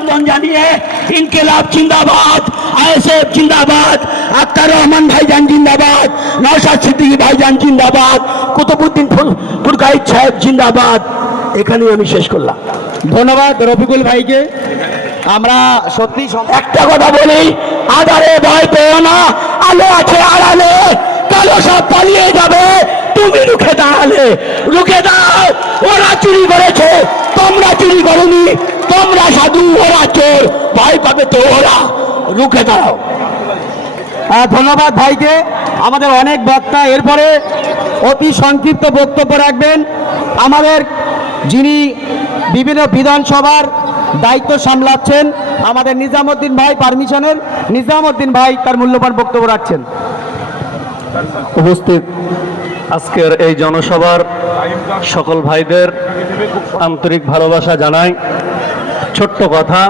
আবেদন জানিয়ে ইনকিলাব জিন্দাবাদ আইএসএফ জিন্দাবাদ আক্তার রহমান ভাইজান জিন্দাবাদ নওশাদ সিদ্দিকী ভাইজান জিন্দাবাদ কুতুবুদ্দিন ফুর- ফুরকাইত সাহেব জিন্দাবাদ। এখানেই আমি শেষ করলাম। ধন্যবাদ রফিকুল ভাইকে। আমরা সত্যি একটা কথা বলি আধারে ভয় পেও না আলো আছে আড়ালে কালো সব পালিয়ে যাবে তুমি রুখে দাঁড়ালে রুখে দাও ওরা চুরি করেছে তোমরা চুরি করনি তোমরা সাধু ওরা চোর ভয় পাবে তো ওরা রুখে দাঁড়াও। আহ, ধন্যবাদ ভাইকে। আমাদের অনেক বক্তা এরপরে অতি সংক্ষিপ্ত বক্তব্য রাখবেন। আমাদের যিনি বিভিন্ন বিধানসভার দায়িত্ব সামলাচ্ছেন আমাদের নিজামুদ্দিন ভাই পারমিশনের নিজামুদ্দিন ভাই তার মূল্যবান বক্তব্য রাখছেন। উপস্থিত আজকের এই জনসভার সকল ভাইদের আন্তরিক ভালোবাসা জানাই। ছোট্ট কথা।